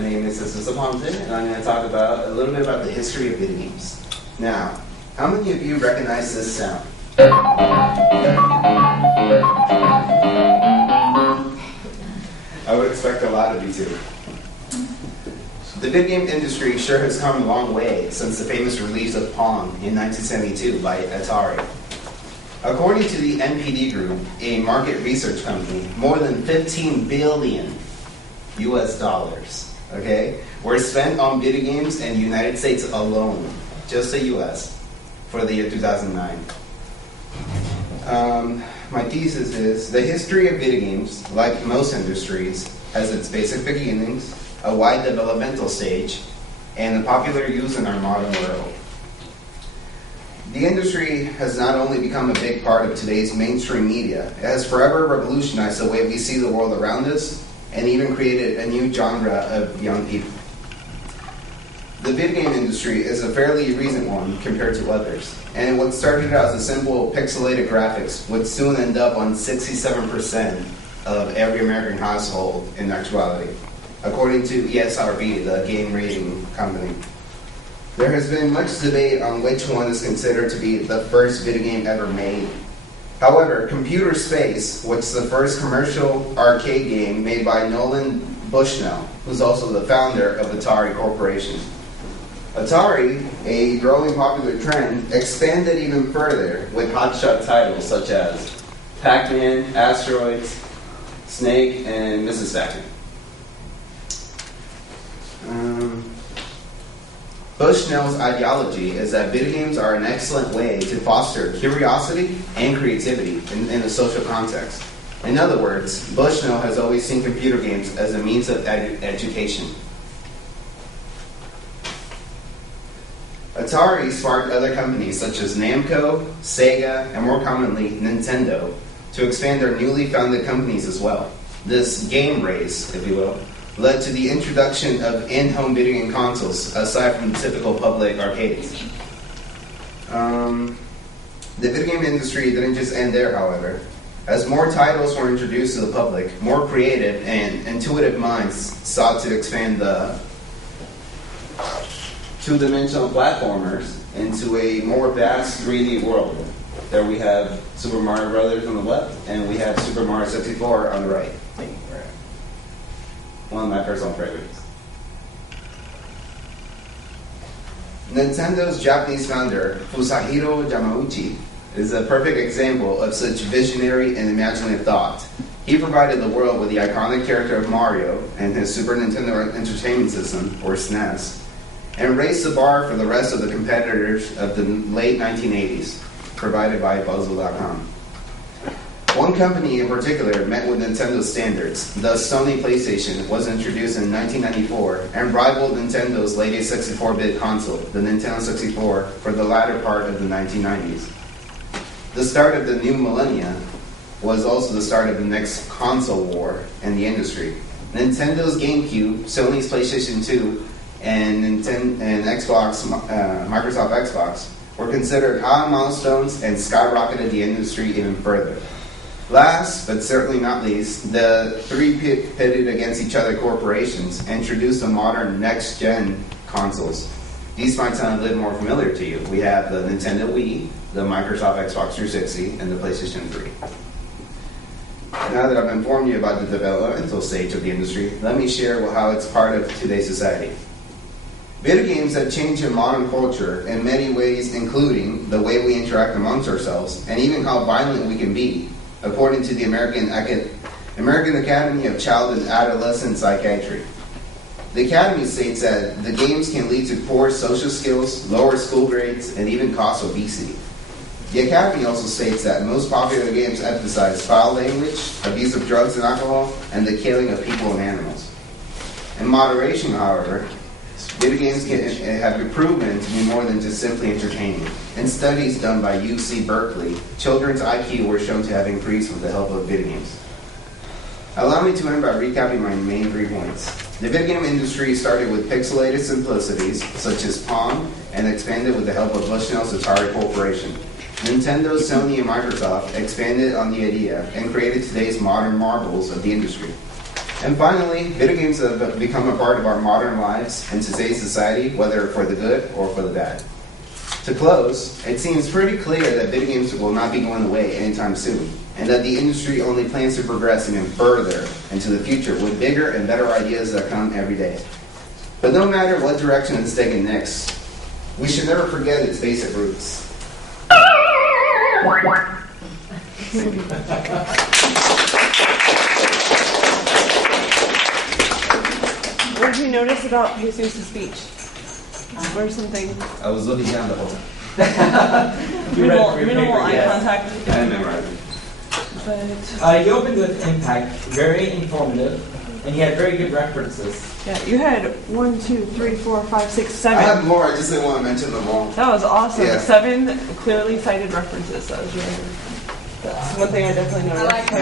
My name is Mr. Saponte, and I'm going to talk about a little bit about the history of video games. Now, how many of you recognize this sound? I would expect a lot of you to. The video game industry sure has come a long way since the famous release of Pong in 1972 by Atari. According to the NPD Group, a market research company, more than 15 billion US dollars, were spent on video games in the United States alone, just the US, for the year 2009. My thesis is, the history of video games, like most industries, has its basic beginnings, a wide developmental stage, and the popular use in our modern world. The industry has not only become a big part of today's mainstream media, it has forever revolutionized the way we see the world around us, and even created a new genre of young people. The video game industry is a fairly recent one compared to others, and what started out as a simple pixelated graphics would soon end up on 67% of every American household in actuality, according to ESRB, the game rating company. There has been much debate on which one is considered to be the first video game ever made. However, Computer Space, which is the first commercial arcade game made by Nolan Bushnell, who's also the founder of Atari Corporation. Atari, a growing popular trend, expanded even further with hotshot titles such as Pac-Man, Asteroids, Snake, and Mrs. Saturn. Bushnell's ideology is that video games are an excellent way to foster curiosity and creativity in a social context. In other words, Bushnell has always seen computer games as a means of education. Atari sparked other companies such as Namco, Sega, and more commonly, Nintendo, to expand their newly founded companies as well. This game race, if you will, led to the introduction of in-home video game consoles, aside from the typical public arcades. The video game industry didn't just end there, however. As more titles were introduced to the public, more creative and intuitive minds sought to expand the two-dimensional platformers into a more vast 3D world. There we have Super Mario Brothers on the left, and we have Super Mario 64 on the right. One of my personal favorites. Nintendo's Japanese founder, Fusahiro Yamauchi, is a perfect example of such visionary and imaginative thought. He provided the world with the iconic character of Mario and his Super Nintendo Entertainment System, or SNES, and raised the bar for the rest of the competitors of the late 1980s, provided by Puzzle.com. One company in particular met with Nintendo's standards. The Sony PlayStation was introduced in 1994 and rivaled Nintendo's latest 64-bit console, the Nintendo 64, for the latter part of the 1990s. The start of the new millennia was also the start of the next console war in the industry. Nintendo's GameCube, Sony's PlayStation 2, and Xbox, Microsoft Xbox were considered high milestones and skyrocketed the industry even further. Last, but certainly not least, the three pitted against each other corporations introduced the modern next-gen consoles. These might sound a little more familiar to you. We have the Nintendo Wii, the Microsoft Xbox 360, and the PlayStation 3. Now that I've informed you about the developmental stage of the industry, let me share how it's part of today's society. Video games have changed in modern culture in many ways, including the way we interact amongst ourselves, and even how violent we can be, according to the American Academy of Child and Adolescent Psychiatry. The Academy states that the games can lead to poor social skills, lower school grades, and even cause obesity. The Academy also states that most popular games emphasize foul language, abuse of drugs and alcohol, and the killing of people and animals. In moderation, however, video games have been proven to be more than just simply entertaining. In studies done by UC Berkeley, children's IQ were shown to have increased with the help of video games. Allow me to end by recapping my main 3 points. The video game industry started with pixelated simplicities, such as Pong, and expanded with the help of Bushnell's Atari Corporation. Nintendo, Sony, and Microsoft expanded on the idea and created today's modern marvels of the industry. And finally, video games have become a part of our modern lives in today's society, whether for the good or for the bad. To close, it seems pretty clear that video games will not be going away anytime soon, and that the industry only plans to progress even further into the future with bigger and better ideas that come every day. But no matter what direction it's taken next, we should never forget its basic roots. What did you notice about Jesus' speech? What are some things? I was looking down the whole time. Minimal eye contact. I memorized it. But You opened with impact, very informative, and you had very good references. yeah, you had 1, 2, 3, 4, 5, 6, 7. I had more, I just didn't want to mention them all. That was awesome. Yeah. 7 clearly cited references. That was really good. That's one thing I definitely noticed.